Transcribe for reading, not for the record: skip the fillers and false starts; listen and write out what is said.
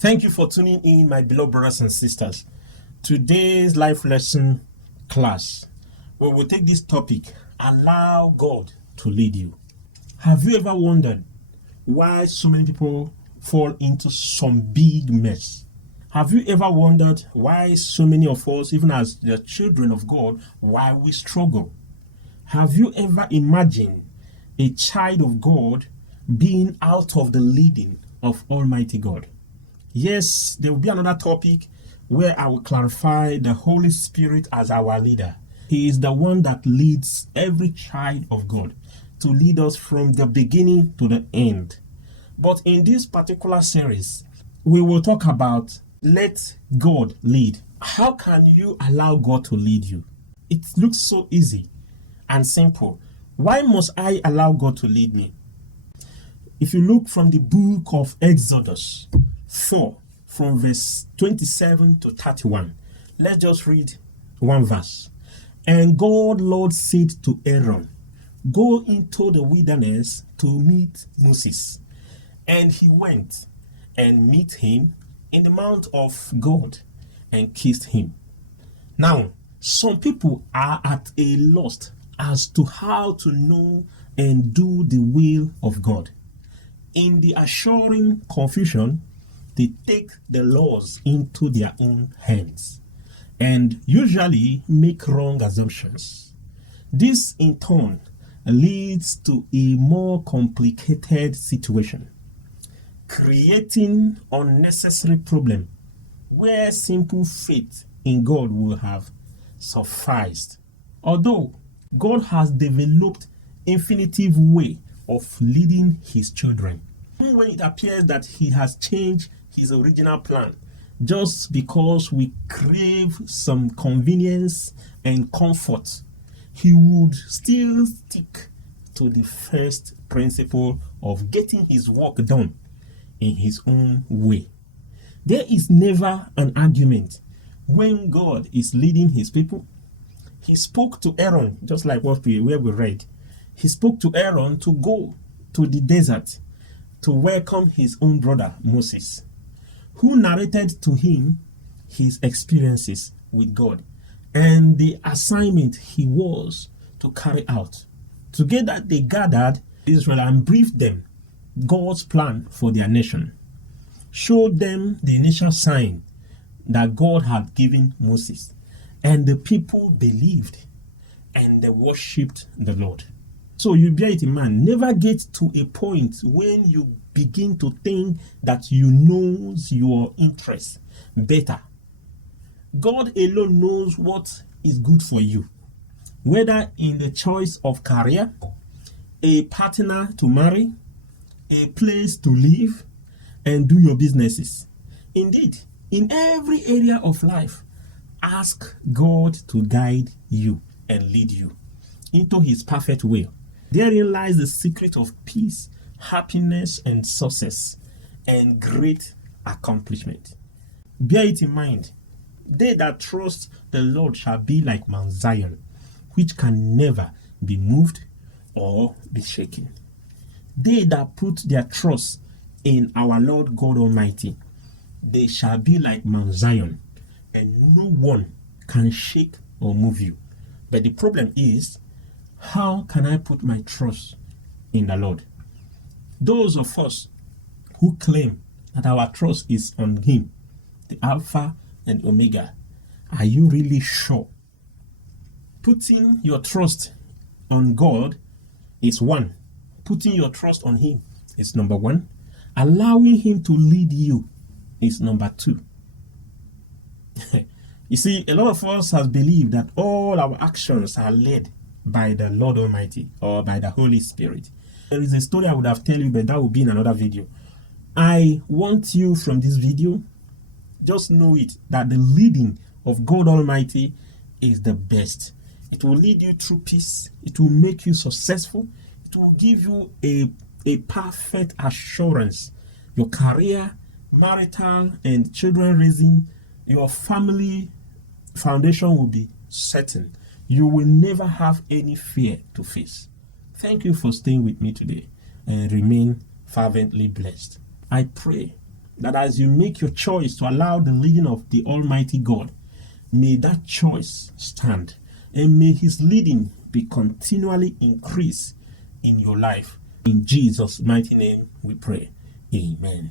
Thank you for tuning in, my beloved brothers and sisters. Today's life lesson class, where we'll take this topic, allow God to lead you. Have you ever wondered why so many people fall into some big mess? Have you ever wondered why so many of us, even as the children of God, why we struggle? Have you ever imagined a child of God being out of the leading of Almighty God? Yes, there will be another topic where I will clarify the Holy Spirit as our leader. He is the one that leads every child of God to lead us from the beginning to the end. But in this particular series, we will talk about let God lead. How can you allow God to lead you? It looks so easy and simple. Why must I allow God to lead me? If you look from the book of Exodus 4, from verse 27 to 31, let's just read one verse. And God, Lord, said to Aaron, go into the wilderness to meet Moses. And he went and met him in the mount of God and kissed him. Now, some people are at a loss as to how to know and do the will of God. In the assuring confusion, they take the laws into their own hands and usually make wrong assumptions. This in turn leads to a more complicated situation, creating unnecessary problem where simple faith in God will have sufficed. Although God has developed infinitive way of leading his children, even when it appears that he has changed his original plan, just because we crave some convenience and comfort, he would still stick to the first principle of getting his work done in his own way. There is never an argument when God is leading his people. He spoke to Aaron, just like where we read. He spoke to Aaron to go to the desert to welcome his own brother Moses, who narrated to him his experiences with God and the assignment he was to carry out. Together they gathered Israel and briefed them God's plan for their nation, showed them the initial sign that God had given Moses, and the people believed and they worshipped the Lord. So you bear it in mind, never get to a point when you begin to think that you know your interests better. God alone knows what is good for you, whether in the choice of career, a partner to marry, a place to live and do your businesses. Indeed, in every area of life, ask God to guide you and lead you into his perfect will. Therein lies the secret of peace, happiness, and success, and great accomplishment. Bear it in mind, they that trust the Lord shall be like Mount Zion, which can never be moved or be shaken. They that put their trust in our Lord God Almighty, they shall be like Mount Zion, and no one can shake or move you. But the problem is, how can I put my trust in the Lord? Those of us who claim that our trust is on him, the Alpha and Omega, are you really sure? Putting your trust on God is one. Putting your trust on him is number one. Allowing him to lead you is number two. You see, a lot of us has believed that all our actions are led by the Lord Almighty or by the Holy Spirit. There is a story I would have told you, but that will be in another video. I want you from this video, just know it, that the leading of God Almighty is the best. It will lead you through peace. It will make you successful. It will give you a perfect assurance. Your career, marital and children raising, your family foundation will be certain. You will never have any fear to face. Thank you for staying with me today and remain fervently blessed. I pray that as you make your choice to allow the leading of the Almighty God, may that choice stand, and may His leading be continually increased in your life. In Jesus' mighty name we pray. Amen.